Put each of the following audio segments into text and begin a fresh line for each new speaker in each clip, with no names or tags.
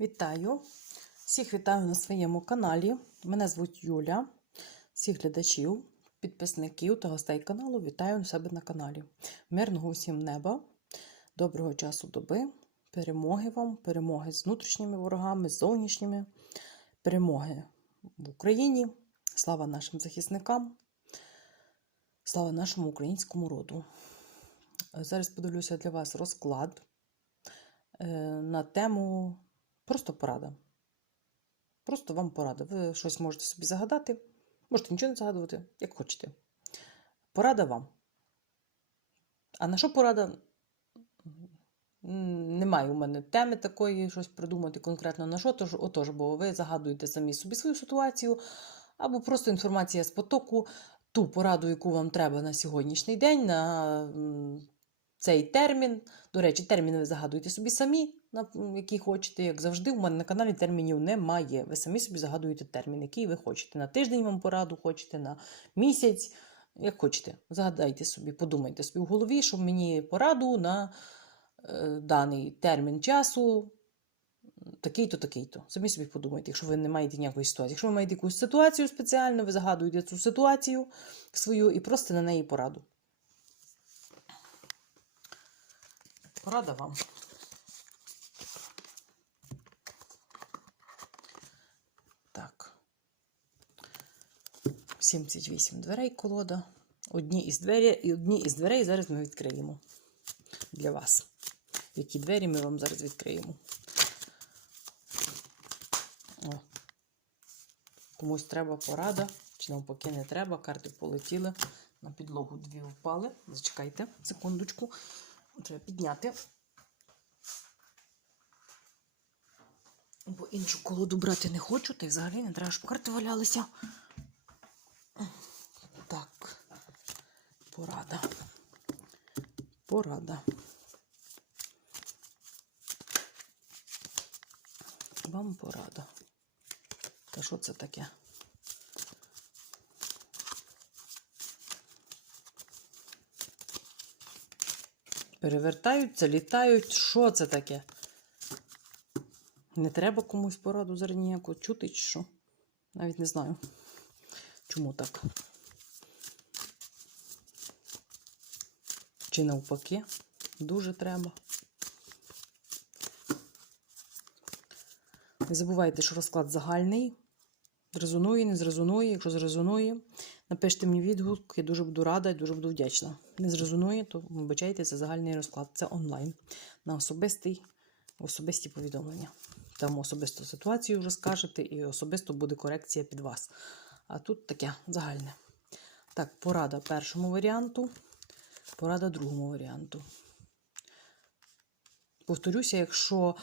Вітаю! Всіх вітаю на своєму каналі. Мене звуть Юля. Всіх глядачів, підписників та гостей каналу вітаю у себе на каналі. Мирного усім неба, доброго часу доби, перемоги вам, перемоги з внутрішніми ворогами, з зовнішніми, перемоги в Україні. Слава нашим захисникам, слава нашому українському роду. Зараз подивлюся для вас розклад е, на тему просто порада. Просто вам порада. Ви щось можете собі загадати, можете нічого не загадувати, як хочете. Порада вам. А на що порада? Немає у мене теми такої, щось придумати конкретно на що, тож, отож, бо ви загадуєте самі собі свою ситуацію, або просто інформація з потоку, ту пораду, яку вам треба на сьогоднішній день, на цей термін. До речі, терміни ви загадуєте собі самі, які хочете. Як завжди, у мене на каналі термінів немає. Ви самі собі загадуєте термін, який ви хочете. На тиждень вам пораду хочете, на місяць, як хочете. Загадайте собі, подумайте собі в голові, щоб мені пораду на е, даний термін часу. Такий-то, такий-то. Самі собі подумайте, якщо ви не маєте ніякої ситуації. Якщо ви маєте якусь ситуацію спеціальну, ви загадуєте цю ситуацію свою і просто на неї пораду. Порада вам. Так. 78 дверей колода. Одні із, двері, одні із дверей зараз ми відкриємо для вас. Які двері ми вам зараз відкриємо. О. Комусь треба порада, чи навпаки не треба. Карти полетіли. На підлогу дві впали. Зачекайте секундочку. Треба підняти. Бо іншу колоду брати не хочу, та й взагалі не треба, щоб карти валялися. Так, порада. Порада. Вам порада. Та що це таке? Перевертаються, літають. Що це таке? Не треба комусь пораду зараз ніяку чути, чи що? Навіть не знаю, чому так. Чи навпаки, дуже треба. Не забувайте, що розклад загальний. Зрезонує, не зрезонує. Якщо зрезонує, напишіть мені відгук, я дуже буду рада і дуже буду вдячна. Не зрезонує, то вибачайте, це загальний розклад. Це онлайн. На особистий, особисті повідомлення. Там особисту ситуацію вже скажете, і особисто буде корекція під вас. А тут таке загальне. Так, порада першому варіанту, порада другому варіанту. Повторюся, якщо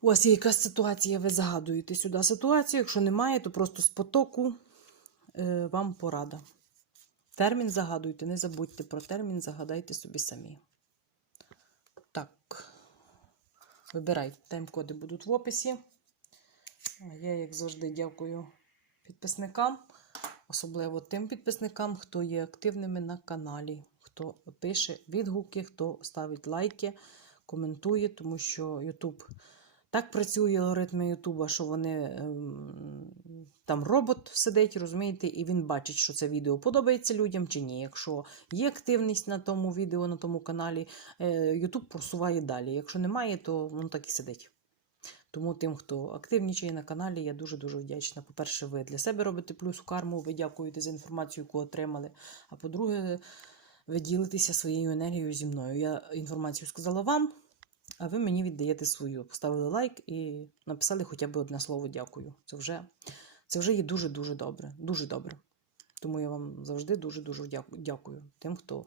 у вас є якась ситуація, ви загадуєте сюди ситуацію. Якщо немає, то просто з потоку вам порада. Термін загадуйте, не забудьте про термін, загадайте собі самі. Так, вибирайте. Тайм-коди будуть в описі. Я, як завжди, дякую підписникам, особливо тим підписникам, хто є активними на каналі, хто пише відгуки, хто ставить лайки, коментує, тому що YouTube так працює алгоритми Ютуба, що вони ем, там робот сидить, розумієте, і він бачить, що це відео подобається людям чи ні. Якщо є активність на тому відео, на тому каналі, Ютуб просуває далі. Якщо немає, то воно так і сидить. Тому тим, хто активнічає на каналі, я дуже-дуже вдячна. По-перше, ви для себе робите плюс у карму, ви дякуєте за інформацію, яку отримали. А по-друге, ви ділитеся своєю енергією зі мною. Я інформацію сказала вам, а ви мені віддаєте свою. Поставили лайк і написали хоча б одне слово дякую. Це вже, це вже є дуже-дуже добре. Дуже добре. Тому я вам завжди дуже-дуже дякую тим, хто,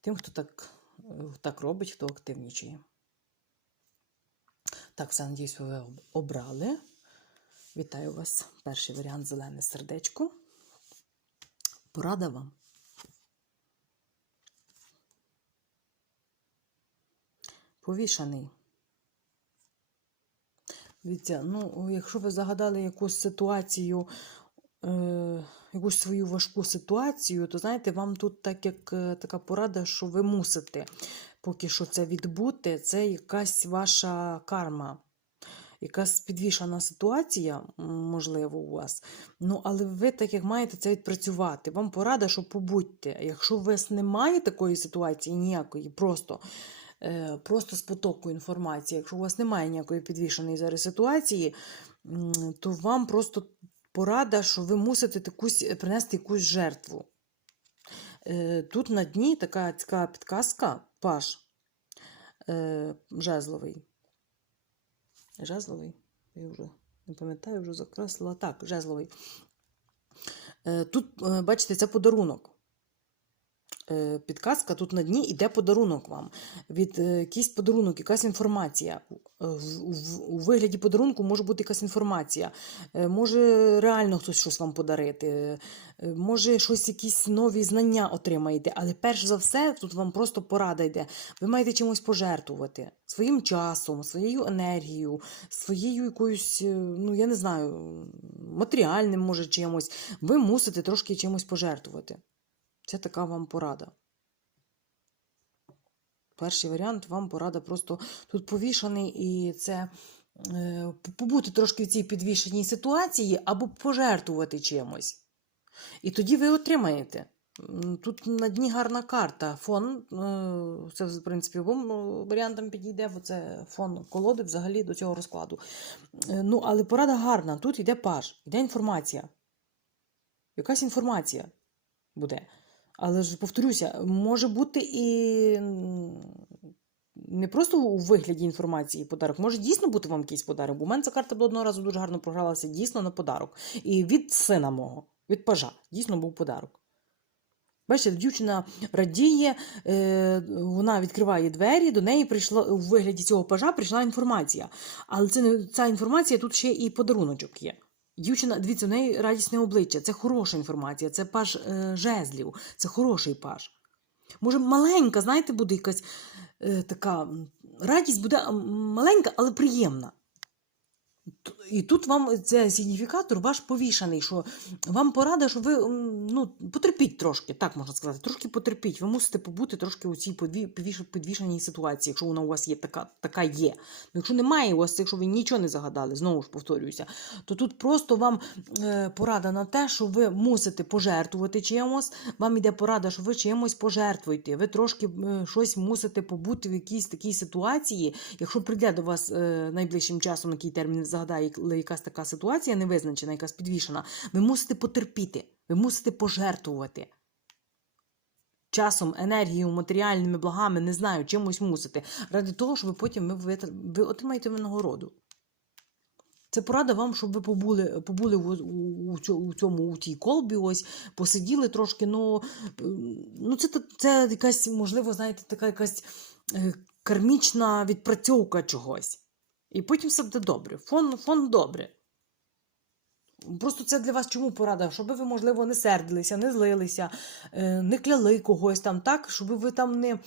тим, хто так, е, так робить, хто активнічає. Так, все, надіюсь, ви обрали. Вітаю вас. Перший варіант зелене сердечко. Порада вам. Повішаний. Дивіться, ну, якщо ви загадали якусь ситуацію, е, якусь свою важку ситуацію, то знаєте, вам тут так як е, така порада, що ви мусите поки що це відбути, це якась ваша карма. якась підвішана ситуація, можливо, у вас. Ну, але ви так як маєте це відпрацювати. Вам порада, що побудьте. Якщо у вас немає такої ситуації ніякої, просто, просто з потоку інформації, якщо у вас немає ніякої підвішеної зараз ситуації, то вам просто порада, що ви мусите такусь, принести якусь жертву. Е, Тут на дні така цікава підказка, паш е, жезловий. Жезловий? Я вже не пам'ятаю, вже закреслила. Так, жезловий. Е, Тут, е, бачите, це подарунок. Е, Підказка тут на дні іде подарунок вам. Від е, якийсь подарунок, якась інформація. Е, У вигляді подарунку може бути якась інформація. Може реально хтось щось вам подарити. Може щось, якісь нові знання отримаєте. Але перш за все, тут вам просто порада йде. Ви маєте чимось пожертвувати своїм часом, своєю енергією, своєю якоюсь, ну я не знаю, матеріальним, може, чимось. Ви мусите трошки чимось пожертвувати. Це така вам порада. Перший варіант вам порада просто тут повішаний, і це е, побути трошки в цій підвішеній ситуації або пожертвувати чимось. І тоді ви отримаєте. Тут на дні гарна карта. Фон, е, це, в принципі, обом е, варіантам підійде, бо це фон колоди взагалі до цього розкладу. Е, Ну, але порада гарна. Тут йде паж, йде інформація. Якась інформація буде. Але ж повторюся, може бути і не просто у вигляді інформації подарок, може дійсно бути вам якийсь подарок. У мене ця карта до одного разу дуже гарно програлася дійсно на подарок. І від сина мого, від пажа, дійсно був подарок. Бачите, дівчина радіє, е, вона відкриває двері, до неї прийшла у вигляді цього пажа прийшла інформація. Але це ця інформація тут ще і подаруночок є. Дівчина, дивіться, у неї радісне обличчя, це хороша інформація, це паж е, жезлів, це хороший паж. Може, маленька, знаєте, буде якась е, така радість буде маленька, але приємна. І тут вам це сигніфікатор ваш повішаний, що вам порада, що ви ну, потерпіть трошки, так можна сказати, трошки потерпіть. Ви мусите побути трошки у цій підвішеній ситуації, якщо вона у вас є така, така є. Ну, якщо немає у вас, якщо ви нічого не загадали, знову ж повторююся, то тут просто вам е, порада на те, що ви мусите пожертвувати чимось. Вам іде порада, що ви чимось пожертвуєте. Ви трошки е, щось мусите побути в якійсь такій ситуації. Якщо прийде до вас е, найближчим часом, який термін але якась така ситуація невизначена, якась підвішена, ви мусите потерпіти, ви мусите пожертвувати. Часом, енергією, матеріальними благами, не знаю, чимось мусите. Ради того, щоб ви потім ви, ви отримаєте винагороду. Це порада вам, щоб ви побули, побули у, у, у цьому у тій колбі, ось посиділи трошки. Ну, ну це, це якась, можливо, знаєте, така якась е, кармічна відпрацьовка чогось. І потім все буде добре. Фон, фон добре. Просто це для вас чому порада? Щоб ви, можливо, не сердилися, не злилися, е, не кляли когось там, так, щоб ви там не.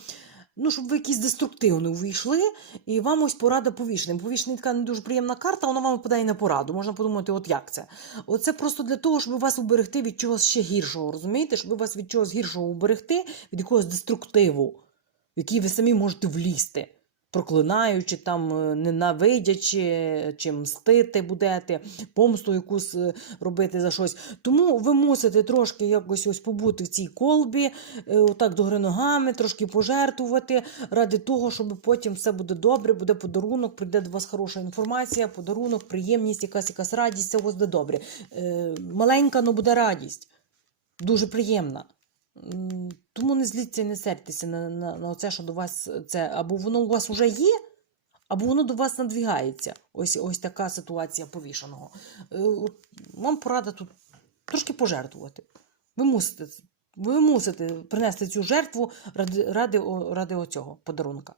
Ну, щоб ви якісь деструктивно увійшли, і вам ось порада повішеним. Повішений така не дуже приємна карта, вона вам випадає на пораду. Можна подумати, от як це? Оце просто для того, щоб вас уберегти від чогось ще гіршого, розумієте? Щоб вас від чогось гіршого уберегти, від якогось деструктиву, в який ви самі можете влізти. Проклинаючи, там, е, ненавидячи, чи мстити будете, помсту якусь е, робити за щось. Тому ви мусите трошки якось ось побути в цій колбі, е, отак догори ногами, трошки пожертвувати, ради того, щоб потім все буде добре, буде подарунок, прийде до вас хороша інформація, подарунок, приємність, якась якась радість, це у буде добре. Маленька, але буде радість. Дуже приємна. Тому не зліться і не сердьтеся на, на, на це, що до вас це або воно у вас вже є, або воно до вас надвігається. Ось, ось така ситуація повішаного. Е, Вам порада тут трошки пожертвувати. Ви мусите, ви мусите принести цю жертву ради, ради, ради оцього подарунка.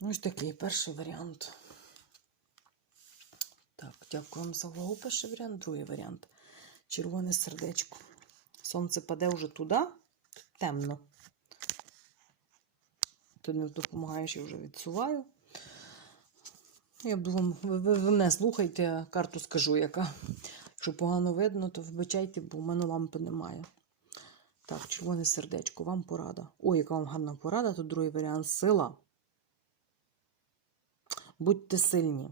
Ось такий перший варіант. Так, дякую вам за увагу. Перший варіант, другий варіант. Червоне сердечко. Сонце паде вже туди, темно. Тут не допомагаючи вже відсуваю. Я буду вам, ви, мене слухайте, карту скажу, яка. Якщо погано видно, то вибачайте, бо в мене лампи немає. Так, червоне сердечко, вам порада. Ой, яка вам гарна порада, тут другий варіант сила. будьте сильні.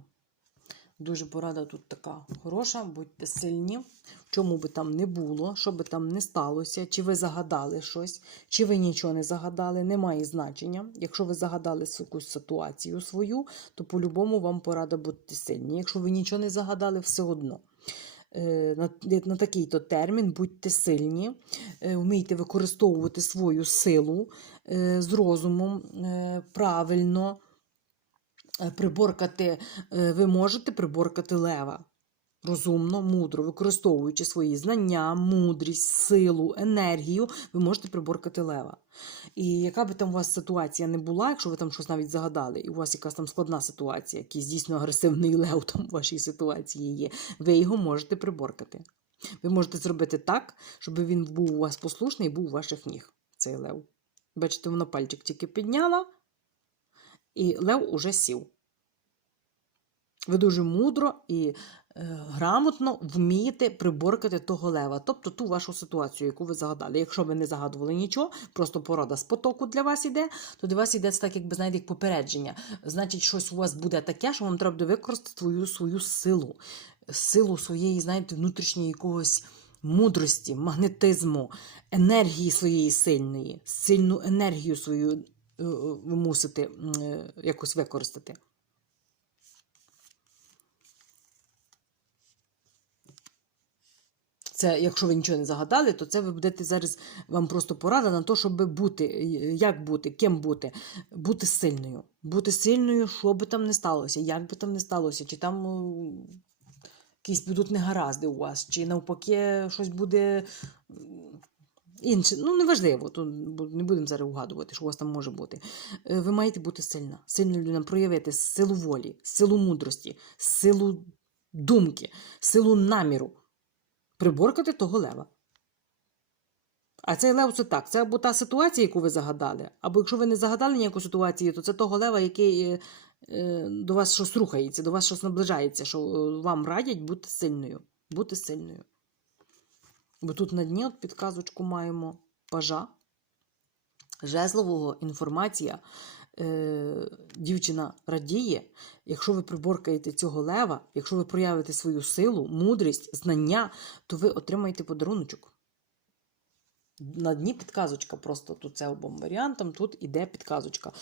Дуже порада тут така хороша, будьте сильні. Чому би там не було, що би там не сталося, чи ви загадали щось, чи ви нічого не загадали, немає значення. Якщо ви загадали якусь ситуацію свою, то по-любому вам порада бути сильні. Якщо ви нічого не загадали, все одно. Е, На, на такий-то термін будьте сильні, е, вмійте використовувати свою силу е, з розумом правильно. Е, Приборкати, е, ви можете приборкати лева. Розумно, мудро, використовуючи свої знання, мудрість, силу, енергію, ви можете приборкати лева. І яка би там у вас ситуація не була, якщо ви там щось навіть загадали, і у вас якась там складна ситуація, якийсь дійсно агресивний лев там в вашій ситуації є, ви його можете приборкати. Ви можете зробити так, щоб він був у вас послушний і був у ваших ніг, цей лев. Бачите, вона пальчик тільки підняла, і лев уже сів. Ви дуже мудро і е, грамотно вмієте приборкати того лева, тобто ту вашу ситуацію, яку ви загадали. Якщо ви не загадували нічого, просто порада з потоку для вас іде, то для вас іде це так, якби знаєте, як попередження. Значить, щось у вас буде таке, що вам треба буде використати свою, свою силу, силу своєї, знаєте, внутрішньої якогось мудрості, магнетизму, енергії своєї сильної, сильну енергію свою е, ви мусите м, е, якось використати. Це, якщо ви нічого не загадали, то це ви будете зараз вам просто порада на те, щоб бути, е, як бути, ким бути, бути сильною. Бути сильною, що би там не сталося, як би там не сталося, чи там е, якісь будуть негаразди у вас, чи навпаки щось буде інше. Ну, неважливо, то не будемо зараз угадувати, що у вас там може бути. Е, Ви маєте бути сильна, сильною людиною, проявити силу волі, силу мудрості, силу думки, силу наміру приборкати того лева. А цей лев це так, це або та ситуація, яку ви загадали, або якщо ви не загадали ніяку ситуацію, то це того лева, який е, е, до вас щось рухається, до вас щось наближається, що вам радять бути сильною. Бути сильною. Бо тут на дні от підказочку маємо пажа, жезлового інформація. Е, дівчина радіє, якщо ви приборкаєте цього лева, якщо ви проявите свою силу, мудрість, знання, то ви отримаєте подаруночок. На дні підказочка просто тут це обом варіантам, тут іде підказочка.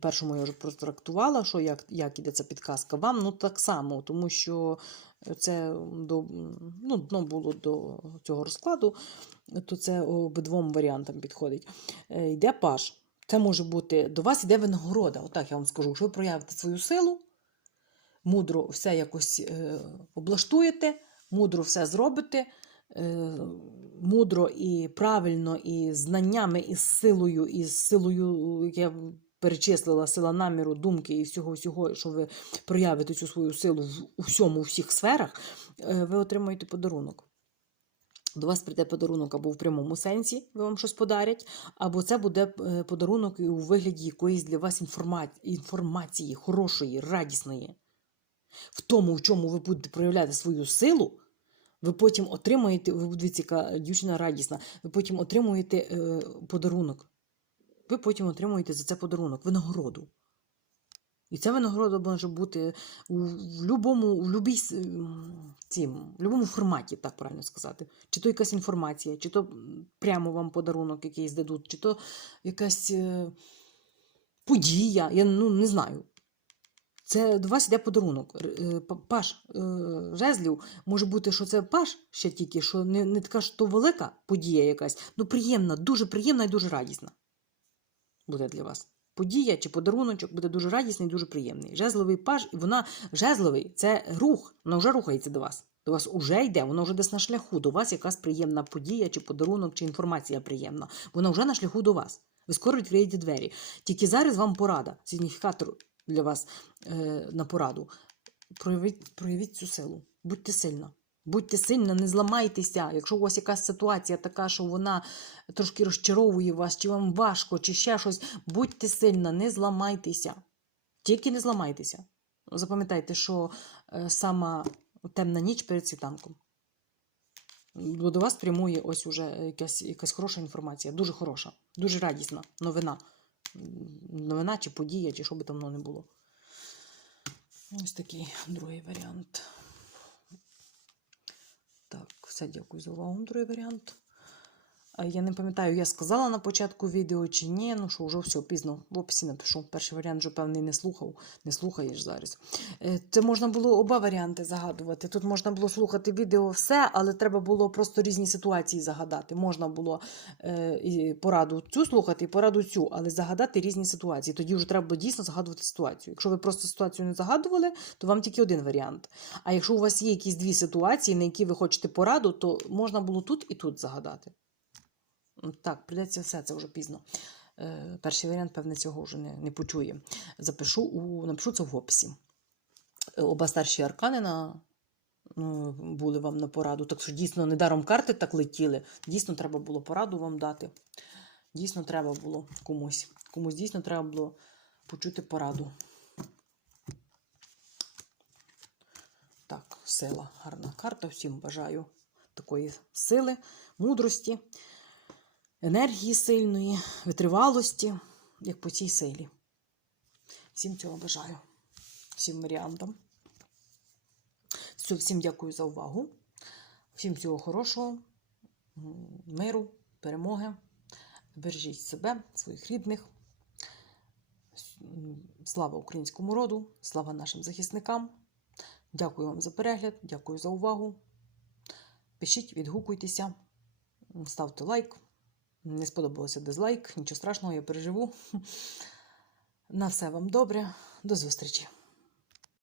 Першому я вже протрактувала, що як, як іде ця підказка вам, ну так само, тому що це до, ну, дно було до цього розкладу, то це обидвом варіантам підходить. Е, Йде паш. Це може бути до вас іде винагорода. Отак я вам скажу. Якщо ви проявите свою силу, мудро все якось е, облаштуєте, мудро все зробите, е, мудро і правильно, і знаннями, і з силою, і з силою, як я перечислила, сила наміру, думки і всього, всього, що ви проявите цю свою силу в у всьому, у всіх сферах, е, ви отримаєте подарунок. До вас прийде подарунок або в прямому сенсі, ви вам щось подарять, або це буде е, подарунок у вигляді якоїсь для вас інформації, хорошої, радісної. В тому, в чому ви будете проявляти свою силу, ви потім отримаєте, ви яка дівчина радісна, ви потім отримуєте е, подарунок. Ви потім отримуєте за це подарунок, винагороду. І ця винагорода може бути у, в любому, в любій, цім, в любому форматі, так правильно сказати. Чи то якась інформація, чи то прямо вам подарунок якийсь дадуть, чи то якась е, подія. Я ну, не знаю. Це до вас йде подарунок. Е, па- Паш е, жезлів може бути, що це паш ще тільки, що не, не така ж то велика подія якась, ну приємна, дуже приємна і дуже радісна буде для вас. Подія чи подаруночок буде дуже радісний дуже приємний. Жезловий паж, і вона жезловий це рух, вона вже рухається до вас. До вас уже йде, вона вже десь на шляху. До вас якась приємна подія, чи подарунок, чи інформація приємна. Вона вже на шляху до вас. Ви скоро відкриєте двері. Тільки зараз вам порада, сигніфікатор для вас е, на пораду. Проявіть, проявіть цю силу. Будьте сильна. Будьте сильна, не зламайтеся. Якщо у вас якась ситуація така, що вона трошки розчаровує вас, чи вам важко, чи ще щось, будьте сильна, не зламайтеся. Тільки не зламайтеся. Запам'ятайте, що е, сама темна ніч перед світанком. Бо до вас прямує ось уже якась, якась хороша інформація, дуже хороша, дуже радісна новина. Новина чи подія, чи що би там воно не було. Ось такий другий варіант. Так, все, дякую за увагу. Другий варіант. А Я не пам'ятаю, я сказала на початку відео чи ні. Ну що, вже все пізно. В описі напишу. Перший варіант вже певний не слухав, не слухаєш зараз. Е, Це можна було оба варіанти загадувати. Тут можна було слухати відео все, але треба було просто різні ситуації загадати. Можна було е, і пораду цю слухати, і пораду цю, але загадати різні ситуації. Тоді вже треба дійсно загадувати ситуацію. Якщо ви просто ситуацію не загадували, то вам тільки один варіант. А якщо у вас є якісь дві ситуації, на які ви хочете пораду, то можна було тут і тут загадати. Так, прийдеться все, це вже пізно. Е, перший варіант, певне, цього вже не, не почує. Запишу у, напишу це в описі. Е, Оба старші аркани на, ну, були вам на пораду. Так що дійсно недаром карти так летіли. Дійсно, треба було пораду вам дати. Дійсно, треба було комусь. Комусь дійсно треба було почути пораду. Так, сила, гарна карта. Всім бажаю такої сили, мудрості, енергії сильної, витривалості, як по цій силі. Всім цього бажаю. Всім варіантам. Всім дякую за увагу. Всім всього хорошого, миру, перемоги. Бережіть себе, своїх рідних. Слава українському роду, слава нашим захисникам. Дякую вам за перегляд, дякую за увагу. Пишіть, відгукуйтеся, ставте лайк. Не сподобалося дизлайк, нічого страшного, я переживу. На все вам добре. До зустрічі!